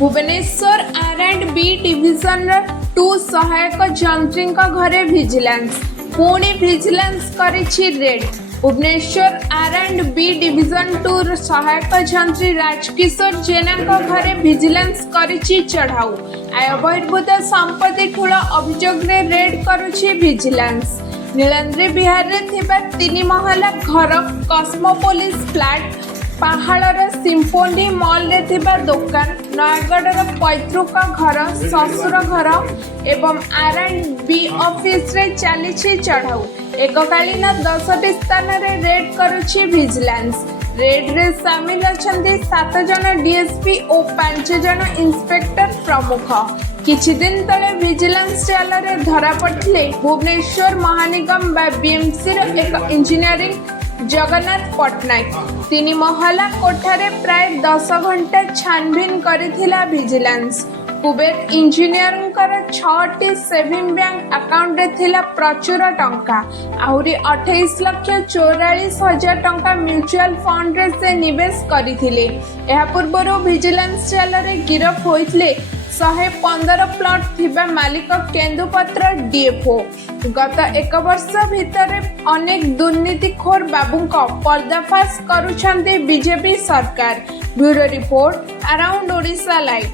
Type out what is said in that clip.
Bhubaneswar R&B division 2 सहायक जंत्री घरे vigilance पुणी भिजिलेंस करिछि रेड। भुवनेश्वर R&B डिविजन 2 सहायक जंत्री राजकिशोर जेना घरे भिजिलेंस करिछि चढ़ाऊ। आय बहिर्भूत संपत्ति ठूल अभियोग रेड करुछि भिजिलेंस। नीलंद्री बिहार रे थिबा 3 महला घर, कस्मोपोलिस फ्लैट, पहाड़र सिम्फोनी मॉल रे थिबा दुकान, नयगढ़ पैतृक घर, ससुर घर एवं R&B ऑफिस रे चली चढ़ाऊ। एककालीन 10टी स्थान रे रेड करुछि भिजिलेंस। रेड रे सामिल अछंती 7 जन डीएसपी और 5 जन इंस्पेक्टर प्रमुख। किछि दिन तले विजिलेंस जाल रे धरा पड़िले भुवनेश्वर महानिगम बीएमसी रो एक इंजीनियरिंग जगन्नाथ पट्टनायक। 3 महला कोठारे प्राय 10 घंटा छानबीन करिथिला विजिलेंस। कुबेर इंजीनियरिंग 6टी सेविंग बैंक अकाउंट रे थिला प्रचुर टंका। आहुरी 28,44,000 टंका म्यूचुअल फंड रे से निवेश करिथिले। एहा पूर्वरो विजिलेंस जाल रे गिरफ होइथिले 115 प्लॉट थिबा मालिक केन्दुपत्र डीएफओ। गत 1 वर्ष भितर अनेक दुर्नीतिखोर बाबूंको पर्दाफाश करुछन्ते बीजेपी सरकार। Bureau report, around Odisha live.